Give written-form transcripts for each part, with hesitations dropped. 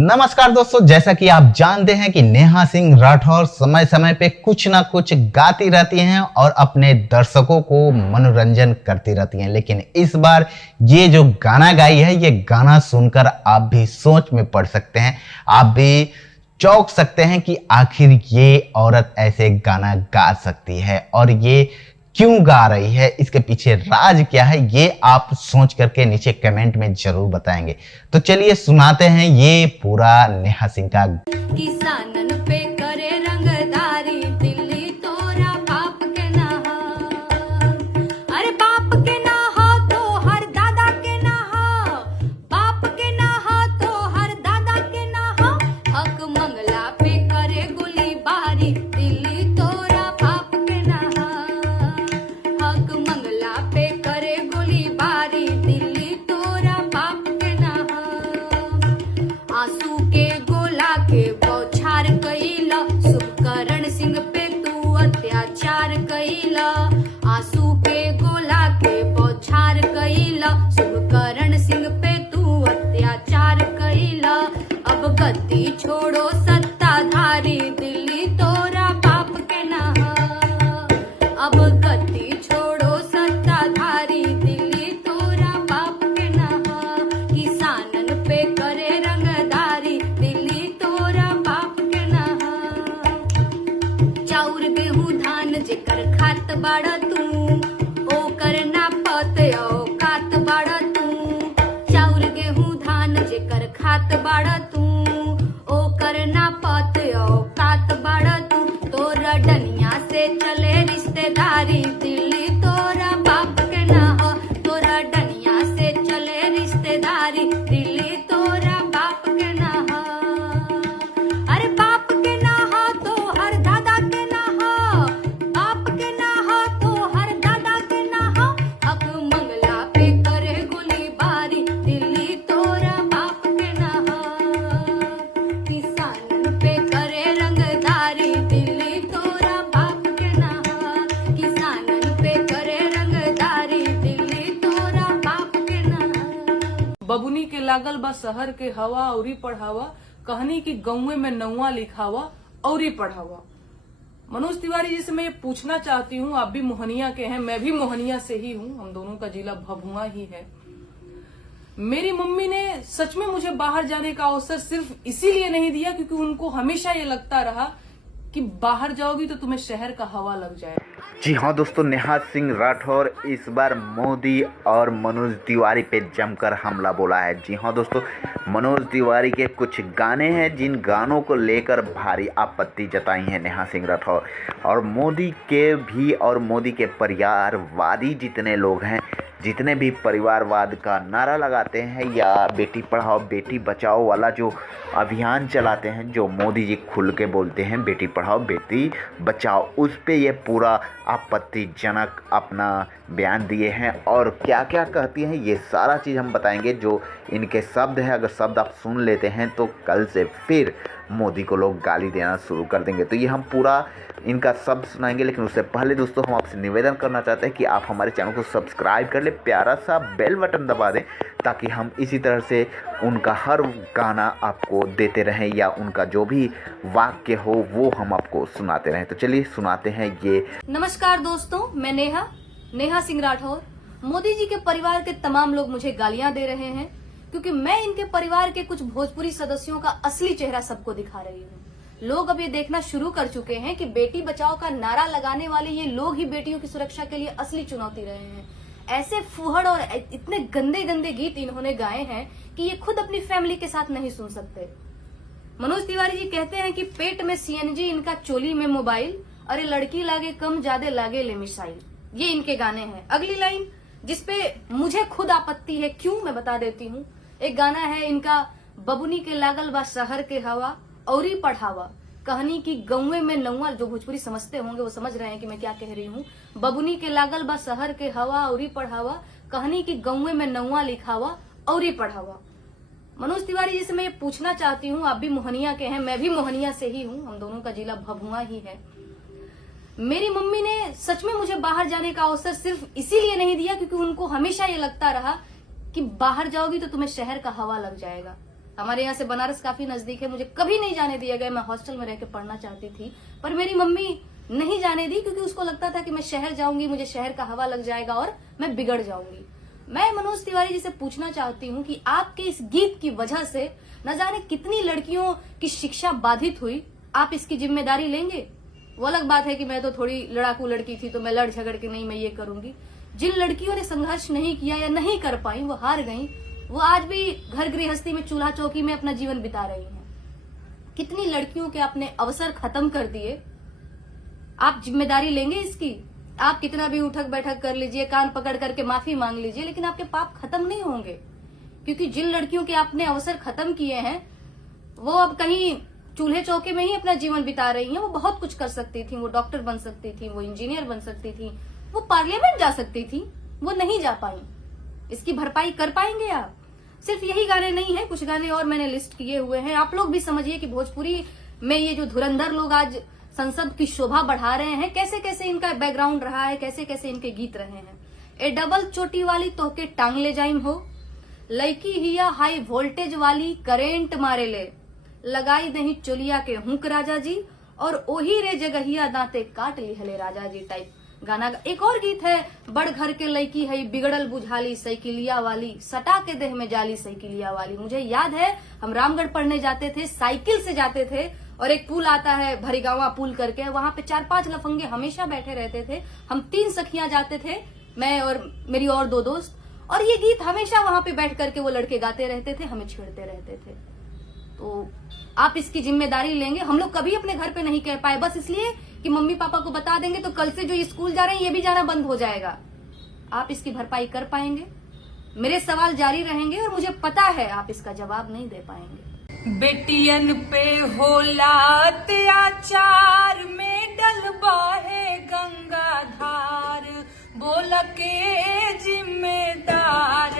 नमस्कार दोस्तों, जैसा कि आप जानते हैं कि नेहा सिंह राठौर समय समय पे कुछ ना कुछ गाती रहती हैं और अपने दर्शकों को मनोरंजन करती रहती हैं। लेकिन इस बार ये जो गाना गाई है, ये गाना सुनकर आप भी सोच में पड़ सकते हैं, आप भी चौंक सकते हैं कि आखिर ये औरत ऐसे गाना गा सकती है और ये क्यों गा रही है, इसके पीछे राज क्या है, ये आप सोच करके नीचे कमेंट में जरूर बताएंगे। तो चलिए सुनाते हैं ये पूरा नेहा सिंह का। किसानन पे करे रंगदारी, दिल्ली तोरा बाप के ना हो, अरे बाप के ना हो तो हर दादा के ना हो, बाप के ना हो तो हर दादा के ना हो, हक मंगला पे करे गोलीबारी, दिल्ली तोरा बाप के ना हो, हक मंगला पे करे गोलीबारी, दिल्ली तोरा बाप के ना हो। आंसू के गोला के बौछार कईला, शुभकरण सिंह पे तू अत्याचार कईला, आंसू के गोला के बौछार कईला, शुभकरण सिंह पे तू अत्याचार कईला। अब गद्दी छोड़ो सत्ताधारी, दिल्ली तोरा बाप के ना हो, अब गद्दी छोड़ो सत्ताधारी, दिल्ली तोरा बाप के ना हो। किसानन पे करे रंगदारी, दिल्ली तोरा बाप के ना हो। चाउर गेहूं धान जेकर खात बाड़ा तू, ओकर ना पते औकात बाड़ा तू। चाउर गेहूं धान जेकर खात बाड़ा तू, ओकर ना पते औकात बाड़ा तू। तोरा डनिया से चले रिश्तेदारी, दिल्ली तोरा बाप के ना हो, तोरा डनिया से चले रिश्तेदारी, दिल्ली तोरा बाप के ना हो। अरे बाप के ना हो तो हर दादा के ना हो, बाप के ना हो तो हर दादा के ना हो, हक मंगला पे करे गोलीबारी, दिल्ली तोरा बाप के ना हो। किसानन पे करे रंगदारी, दिल्ली तोरा बाप के ना हो, किसानन पे करे रंगदारी, दिल्ली तोरा बाप के ना हो। बबुनी के लागल बा शहर के हवा औरी पढ़ावा, कहनी की गौवे में नौवा लिखावा औरी पढ़ावा। मनोज तिवारी जी से मैं ये पूछना चाहती हूँ, आप भी मोहनिया के हैं, मैं भी मोहनिया से ही हूँ, हम दोनों का जिला भभुआ ही है। मेरी मम्मी ने सच में मुझे बाहर जाने का अवसर सिर्फ इसीलिए नहीं दिया क्योंकि उनको हमेशा ये लगता रहा कि बाहर जाओगी तो तुम्हें शहर का हवा लग जाए। जी हाँ दोस्तों, नेहा सिंह राठौर इस बार मोदी और मनोज तिवारी पे जमकर हमला बोला है। जी हाँ दोस्तों, मनोज तिवारी के कुछ गाने हैं जिन गानों को लेकर भारी आपत्ति जताई है नेहा सिंह राठौर, और मोदी के भी और मोदी के परिवारवादी जितने लोग हैं, जितने भी परिवारवाद का नारा लगाते हैं या बेटी पढ़ाओ बेटी बचाओ वाला जो अभियान चलाते हैं, जो मोदी जी खुल के बोलते हैं बेटी पढ़ाओ बेटी बचाओ, उस पे ये पूरा आपत्तिजनक अपना बयान दिए हैं। और क्या क्या कहती हैं ये सारा चीज़ हम बताएंगे। जो इनके शब्द हैं, अगर शब्द आप सुन लेते हैं तो कल से फिर मोदी को लोग गाली देना शुरू कर देंगे। तो ये हम पूरा इनका शब्द सुनाएंगे, लेकिन उससे पहले दोस्तों हम आपसे निवेदन करना चाहते हैं कि आप हमारे चैनल को सब्सक्राइब कर ले, प्यारा सा बेल बटन दबा दें ताकि हम इसी तरह से उनका हर गाना आपको देते रहें या उनका जो भी वाक्य हो वो हम आपको सुनाते रहें। तो चलिए सुनाते हैं ये। नमस्कार दोस्तों, मैं नेहा सिंह राठौर। मोदी जी के परिवार के तमाम लोग मुझे गालियां दे रहे हैं क्योंकि मैं इनके परिवार के कुछ भोजपुरी सदस्यों का असली चेहरा सबको दिखा रही हूँ। लोग अब ये देखना शुरू कर चुके हैं कि बेटी बचाओ का नारा लगाने वाले ये लोग ही बेटियों की सुरक्षा के लिए असली चुनौती रहे हैं। ऐसे फूहड़ और इतने गंदे गंदे गीत इन्होंने गाए हैं कि ये खुद अपनी फैमिली के साथ नहीं सुन सकते। मनोज तिवारी जी कहते हैं कि पेट में सीएनजी, इनका चोली में मोबाइल, अरे लड़की लागे कम ज्यादा लागे ले मिसाइल। ये इनके गाने हैं। अगली लाइन जिसपे मुझे खुद आपत्ति है, क्यों, मैं बता देती हूँ। एक गाना है इनका, बबुनी के लागल बा शहर के हवा औरी पढ़ावा, कहनी की गौवे में नौवा। जो भोजपुरी समझते होंगे वो समझ रहे हैं कि मैं क्या कह रही हूँ। बबुनी के लागल बा शहर के हवा औरी पढ़ावा, कहनी की गौवे में नौवा लिखावा औरी पढ़ावा। मनोज तिवारी जी से मैं ये पूछना चाहती हूँ, आप भी मोहनिया के हैं, मैं भी मोहनिया से ही हूँ, हम दोनों का जिला भभुआ ही है। मेरी मम्मी ने सच में मुझे बाहर जाने का अवसर सिर्फ इसीलिए नहीं दिया क्योंकि उनको हमेशा ये लगता रहा कि बाहर जाओगी तो तुम्हें शहर का हवा लग जाएगा। हमारे यहाँ से बनारस काफी नजदीक है, मुझे कभी नहीं जाने दिया गया। मैं हॉस्टल में रह के पढ़ना चाहती थी, पर मेरी मम्मी नहीं जाने दी, क्योंकि उसको लगता था कि मैं शहर जाऊंगी, मुझे शहर का हवा लग जाएगा और मैं बिगड़ जाऊंगी। मैं मनोज तिवारी जी से पूछना चाहती हूँ कि आपके इस गीत की वजह से न जाने कितनी लड़कियों की शिक्षा बाधित हुई, आप इसकी जिम्मेदारी लेंगे? वो अलग बात है कि मैं तो थोड़ी लड़ाकू लड़की थी, तो मैं लड़ झगड़ के नहीं मैं ये करूंगी। जिन लड़कियों ने संघर्ष नहीं किया या नहीं कर पाई, वो हार गई, वो आज भी घर गृहस्थी में चूल्हा चौकी में अपना जीवन बिता रही हैं। कितनी लड़कियों के आपने अवसर खत्म कर दिए, आप जिम्मेदारी लेंगे इसकी? आप कितना भी उठक बैठक कर लीजिए, कान पकड़ करके माफी मांग लीजिए, लेकिन आपके पाप खत्म नहीं होंगे, क्योंकि जिन लड़कियों के आपने अवसर खत्म किए हैं वो अब कहीं चूल्हे चौके में ही अपना जीवन बिता रही हैं। वो बहुत कुछ कर सकती थी, वो डॉक्टर बन सकती थी, वो इंजीनियर बन सकती थी, वो पार्लियामेंट जा सकती थी, वो नहीं जा पाई। इसकी भरपाई कर पाएंगे आप? सिर्फ यही गाने नहीं है, कुछ गाने और मैंने लिस्ट किए हुए हैं। आप लोग भी समझिए कि भोजपुरी में ये जो धुरंधर लोग आज संसद की शोभा बढ़ा रहे हैं, कैसे कैसे इनका बैकग्राउंड रहा है, कैसे कैसे इनके गीत रहे हैं। ए डबल चोटी वाली तोहके टांग ले जाइम हो, लड़की हिया हाई वोल्टेज वाली करेंट मारे ले, लगाई दही चोलिया के हुक राजा जी, और ओही रे जगहिया दांते काट लिहले राजा जी टाइप गाना। एक और गीत है, बड़ घर के लड़की है बिगड़ल बुझाली साइकिलिया वाली, सटा के देह में जाली साइकिलिया वाली। मुझे याद है हम रामगढ़ पढ़ने जाते थे, साइकिल से जाते थे, और एक पुल आता है भरीगावा पुल करके, वहां पे 4-5 लफंगे हमेशा बैठे रहते थे। हम 3 सखियां जाते थे, मैं और मेरी और 2 दोस्त, और ये गीत हमेशा वहां पे बैठ करके वो लड़के गाते रहते थे, हमें छेड़ते रहते थे। तो आप इसकी जिम्मेदारी लेंगे? हम लोग कभी अपने घर पे नहीं कह पाए, बस इसलिए कि मम्मी पापा को बता देंगे तो कल से जो स्कूल जा रहे हैं ये भी जाना बंद हो जाएगा। आप इसकी भरपाई कर पाएंगे? मेरे सवाल जारी रहेंगे और मुझे पता है आप इसका जवाब नहीं दे पाएंगे। बेटियन पे होला अत्याचार में डलबा है गंगा धार, बोल के जिम्मेदार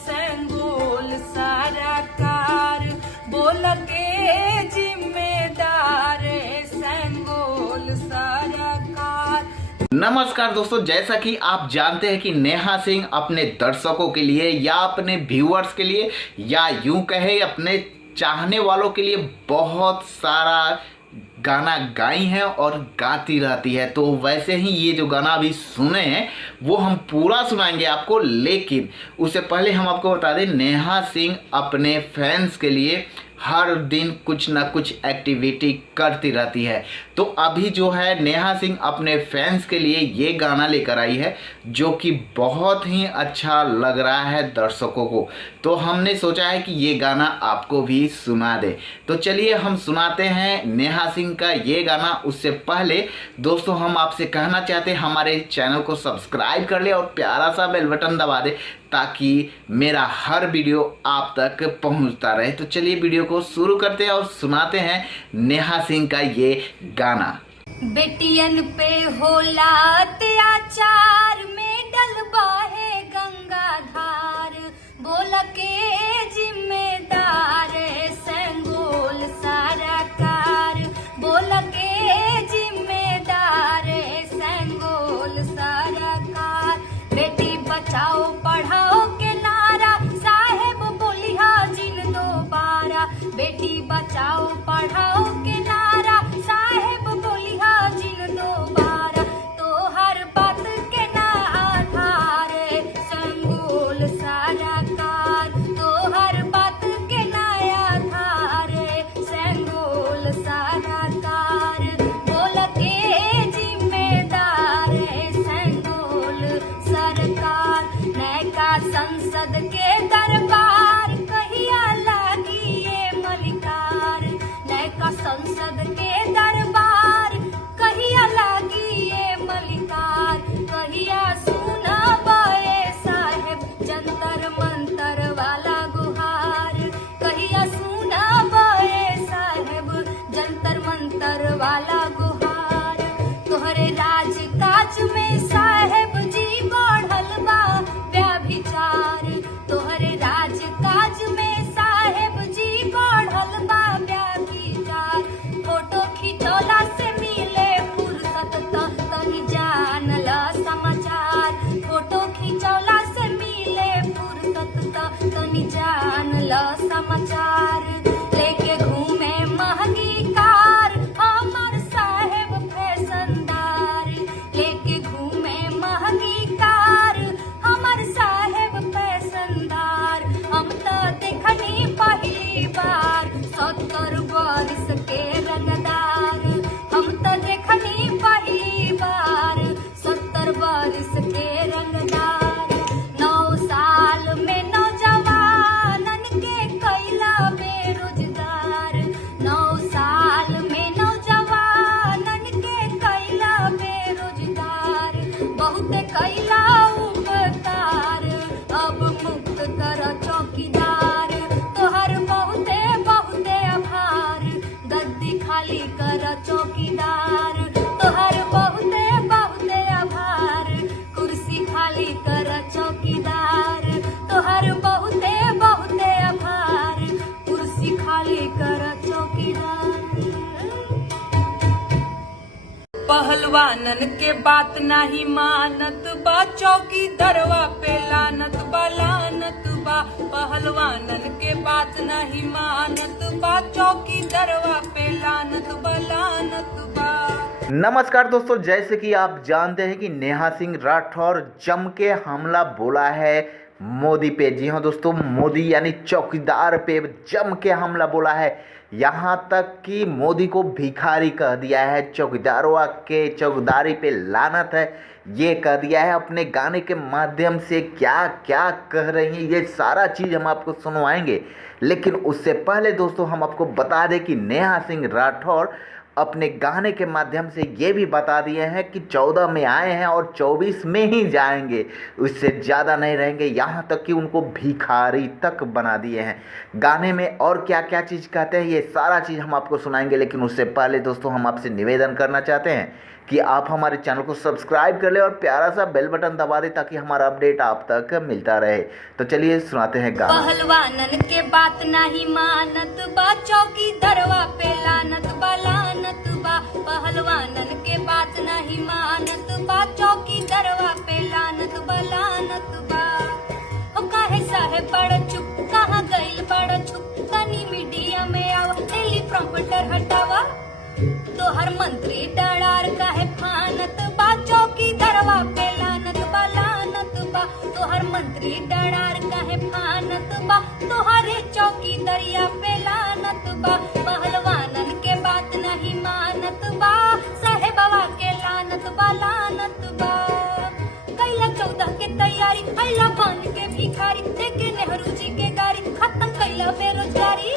संगोल सारा कार, बोल के जिम्मेदार संगोल सारा कार। नमस्कार दोस्तों, जैसा कि आप जानते हैं कि नेहा सिंह अपने दर्शकों के लिए या अपने व्यूअर्स के लिए या यूं कहे अपने चाहने वालों के लिए बहुत सारा गाना गाई हैं और गाती रहती है। तो वैसे ही ये जो गाना अभी सुने हैं वो हम पूरा सुनाएंगे आपको, लेकिन उससे पहले हम आपको बता दें नेहा सिंह अपने फैंस के लिए हर दिन कुछ ना कुछ एक्टिविटी करती रहती है। तो अभी जो है नेहा सिंह अपने फैंस के लिए ये गाना लेकर आई है जो कि बहुत ही अच्छा लग रहा है दर्शकों को। तो हमने सोचा है कि ये गाना आपको भी सुना दे। तो चलिए हम सुनाते हैं नेहा सिंह का ये गाना। उससे पहले दोस्तों हम आपसे कहना चाहते हैं हमारे चैनल को सब्सक्राइब कर ले और प्यारा सा बेल बटन दबा दे ताकि मेरा हर वीडियो आप तक पहुंचता रहे। तो चलिए वीडियो को शुरू करते हैं और सुनाते हैं नेहा सिंह का ये गाना। बेटियन पे होला अत्याचार में डलबा है गंगा धार, बोल के जिम्मेदार संगोल सारा कार, बोल के जिम्मेदार संगोल सारा कार। बेटी बचाओ पढ़ाओ के नारा साहेब बोलिया जिन दोबारा, बेटी बचाओ पढ़ाओ के नारा साहेब बोलिया जिन दोबारा। तो हर बात के ना आधार संगोल सारा कार, तो हर बात के ना आधार संगोल सारा कार, बोल के जिम्मेदार संगोल सरकार। बारिश के रंगदार 9 साल में नौजवानन के कैला बेरोजगार 9 साल में नौजवानन के कैला बेरोजगार बहुत कैला उपकार अब मुक्त कर चौकीदार तोहर बहुते बहुते आभार गद्दी खाली कर चौकीदार तोहर बहुते बहुते आभार कुर्सी खाली कर चौकीदार तोहर बहुते बहुते आभार कुर्सी खाली कर चौकीदार पहलवानन के बात नाही मानत बा चौकी दरवा पे लानत बा पहलवानन के बात नहीं मानत बा चौकी दरवा पे लानत बा। नमस्कार दोस्तों, जैसे कि आप जानते हैं कि नेहा सिंह राठौर जम के हमला बोला है मोदी पे। जी हाँ दोस्तों, मोदी यानी चौकीदार पे जम के हमला बोला है। यहाँ तक कि मोदी को भिखारी कह दिया है, चौकीदारों के चौकीदारी पे लानत है ये कह दिया है। अपने गाने के माध्यम से क्या क्या कह रही हैं ये सारा चीज़ हम आपको सुनवाएंगे, लेकिन उससे पहले दोस्तों हम आपको बता दें कि नेहा सिंह राठौर अपने गाने के माध्यम से ये भी बता दिए हैं कि 14 में आए हैं और 24 में ही जाएंगे, उससे ज़्यादा नहीं रहेंगे। यहाँ तक कि उनको भिखारी तक बना दिए हैं। गाने में और क्या क्या चीज़ कहते हैं ये सारा चीज़ हम आपको सुनाएंगे, लेकिन उससे पहले दोस्तों हम आपसे निवेदन करना चाहते हैं कि आप हमारे चैनल को सब्सक्राइब कर ले और प्यारा सा बेल बटन दबा दे ताकि हमारा अपडेट आप तक मिलता रहे। तो चलिए सुनाते हैं गाना। पहलवानन के बात नहीं मानत बा चौकी दरवा पे लानत बा पहलवानन के बात नहीं मानत बा चौकी दरवा पे लानत बा। ओ काहे साहेब बड़ चुप कहाँ गइल बड़ चुप तनी मीडिया में आवा टेली प्रॉम्प्टर हटावा तोहर मंत्री डरार काहे फानत बा चौकी दरवा पे लानत बा तोहर मंत्री डरार काहे फानत बा तोहरे चौकी दरिया पे लानत बा। पहलवानन के बात नहीं मानत बा साहेबवा के लानत बा कैला 14 के तैयारी कैला बन के भिखारी देखे नेहरू जी के गाड़ी खत्म कैला बेरोजगारी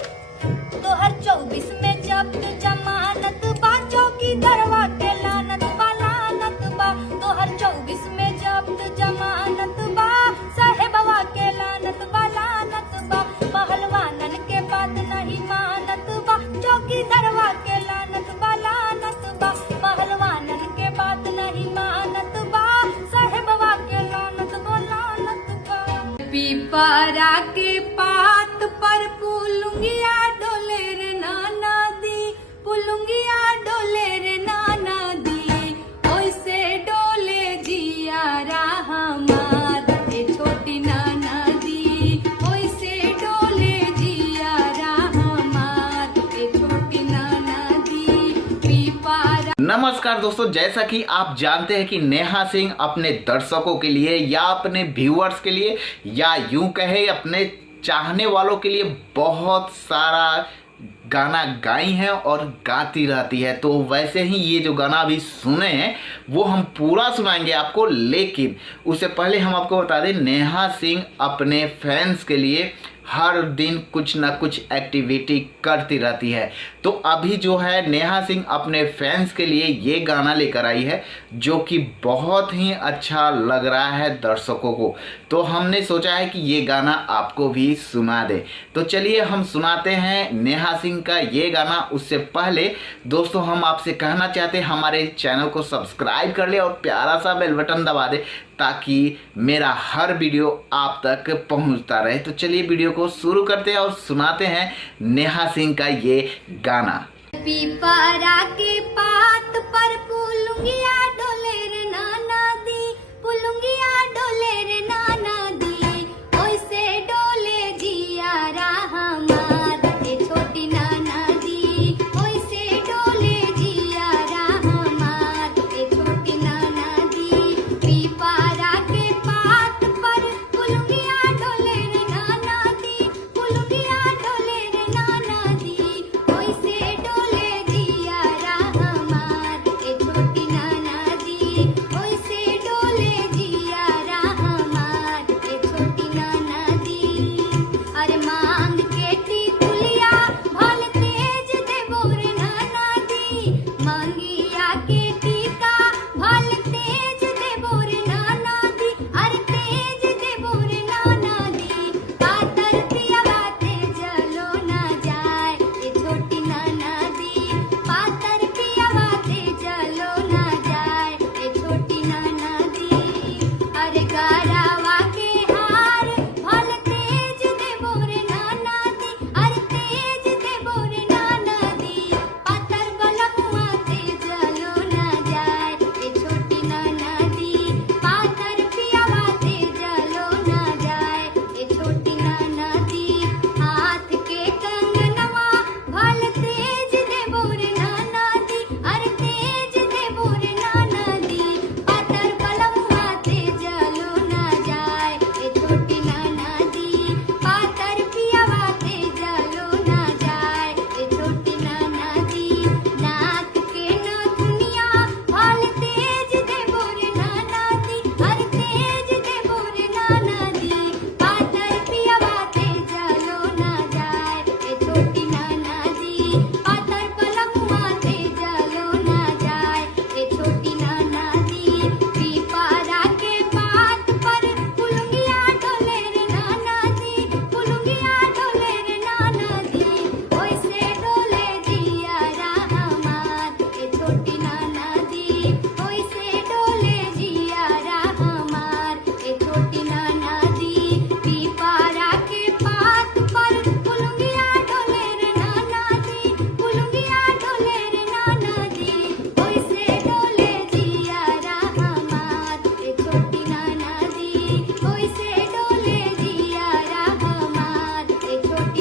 तोहर 24 में जब्त जमानत बा चौकी दरवा के लानत बा तोहर 24 में जब्त जमानत बा साहेबवा के लानत बा पहलवानन के बात नहीं मानत बा चौकी दरवा के लानत बा पहलवानन के बात नहीं मानत बा साहेबवा के लानत बा। पीपरा के पात पर पुलुंगिया डोले रे नाना दी पुलुंगिया डोले रे नाना दी ओइसे डोले जिया हमार ए छोटी नाना दी ओइसे डोले जिया हमार ए छोटी नाना दी पीपरा। नमस्कार दोस्तों, जैसा कि आप जानते हैं कि नेहा सिंह अपने दर्शकों के लिए या अपने व्यूअर्स के लिए या यूं कहे अपने चाहने वालों के लिए बहुत सारा गाना गाई हैं और गाती रहती है। तो वैसे ही ये जो गाना अभी सुने हैं वो हम पूरा सुनाएंगे आपको, लेकिन उससे पहले हम आपको बता दें नेहा सिंह अपने फैंस के लिए हर दिन कुछ ना कुछ एक्टिविटी करती रहती है। तो अभी जो है नेहा सिंह अपने फैंस के लिए ये गाना लेकर आई है जो कि बहुत ही अच्छा लग रहा है दर्शकों को। तो हमने सोचा है कि ये गाना आपको भी सुना दे। तो चलिए हम सुनाते हैं नेहा सिंह का ये गाना। उससे पहले दोस्तों हम आपसे कहना चाहते हैं हमारे चैनल को सब्सक्राइब कर ले और प्यारा सा बेल बटन दबा दे ताकि मेरा हर वीडियो आप तक पहुंचता रहे। तो चलिए वीडियो को शुरू करते हैं और सुनाते हैं नेहा सिंह का ये गाना। पीपरा के पात पर पुलुंगिया